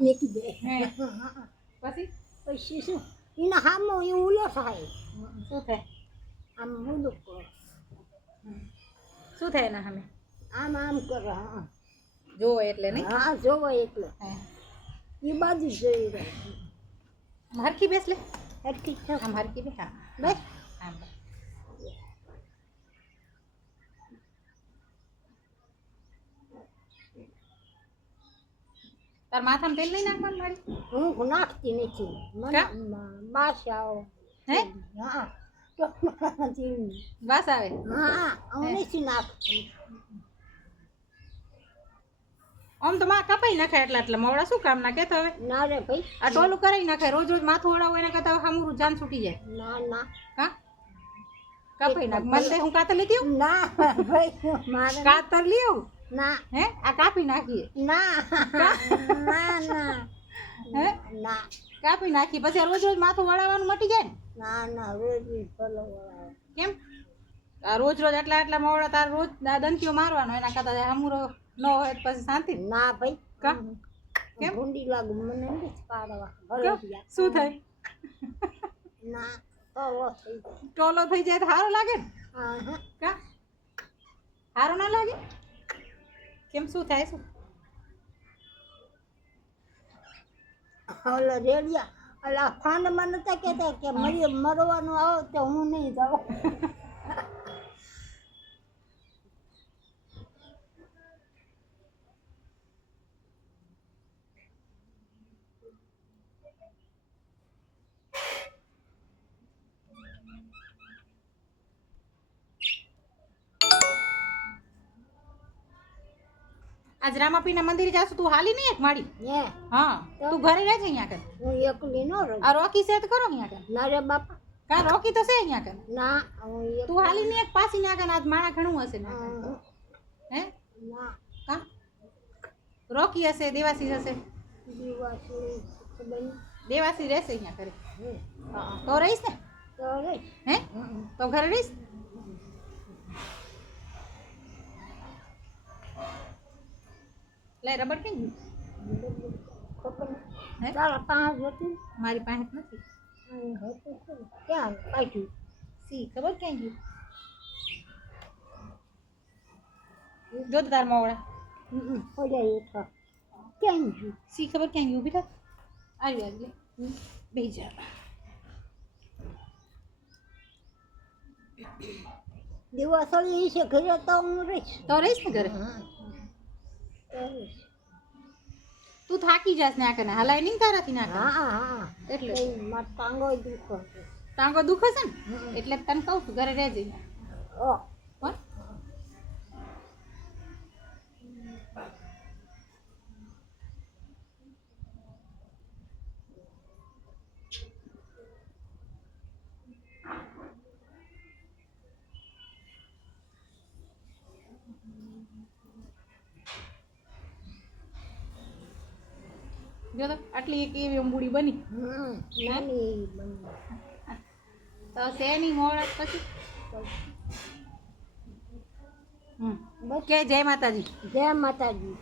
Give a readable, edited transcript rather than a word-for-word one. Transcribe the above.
મેકી દે હે પછી પછી શું એના હામો એ ઉલો થાય શું થાય આમ મુદુક કરો શું થાય એના સામે આમ આમ કરો હા જોવો એટલે નહીં હા જોવો એટલે હે એ બાજુ જોઈ રહે આમ હરખી બેસ લે હરખી છે આમ હરખી બે હા બસ આમ તાર માથામાં તેલ નહીં નાખવાનું મારી હું નાખતી નથી મને બાસ આવો હે હા વાસ આવે હા હું નથી નાખતી આમ તો માં કપાઈ નાખે એટલે મોડા શું કામ નાખે તો હવે ના રે ભાઈ આ ટોલું કરાઈ નાખે રોજ રોજ માથું ઓળાવું એના કરતા હામુરું જાન છૂટી જાય ના ના હા કપાઈ નાખ મને તે હું કાતર લેતી આવું ના ભાઈ મારે કાતર લઈ આવું ના હે આ કાપી નાખીએ ના ના ના હે ના કાપી નાખી પછી રોજ રોજ માથું વળાવવાનું મટી જાય ને ના ના રોજ ભલો કેમ આ રોજ રોજ આટલા મોડા તાર રોજ દંતીઓ મારવાનો એના કરતા હામુરો ન હોય તો પછી શાંતિ ના ભાઈ કા કેમ ભૂંડી લાગુ મને નથી પાડવા શું થાય ના તો થઈ જાય ટોલો થઈ જાય તો સારું લાગે ને હા હા કા સારું ના લાગે કેમ શું થાય શું ઓલો રેડિયા ઓલા ફાંડમાં નતા કહેતા કે મરવાનું આવો તો હું નહીં જાઉં આજ રામાપીના મંદિરે જાશું તું હાલી નહીં એક માડી હે હા તું ઘરે રહેજે અહીંયા કર હું એકલી ન રહું આ રોકી સેટ કરો અહીંયા કર ના રે બાપા કા રોકી તો છે અહીંયા કર ના હું તું હાલી નહીં એક પાછી અહીંયા કર આજ માણા ઘણું હશે ને હે ના કા રોકી હશે દેવાસી હશે દિવાસી ખબર દેવાસી રહેશે અહીંયા કરે નહીં હા તો રહીશ ને તો રે હે તો ઘરે રહીશ લે રબર કેમ ખબર હે તારા પાંચ હતી મારી પાસે નથી હતું છે ક્યાં કાઢ્યું સી ખબર ક્યાં ગયું જો તો તાર મોવડા પડ્યા એટલા ક્યાં ગયું સી ખબર ક્યાં ગયું બેટા આવી લે બેહી જા દિવાસળી છે ઘરે તો હું રહીશ તો રહીશ ને ઘરે તું થાકી જાસ ને આ કને હલાય નહીં તારાથી ના હા હા એટલે મારો ટાંગો દુખો ટાંગો દુખે છે ને એટલે તને કહું છું ઘરે રહેજે ઓ કોણ જો તો આટલી એક એવી અંબુડી બની નાની બની તો શેની મોડા પછી બસ કે જય માતાજી જય માતાજી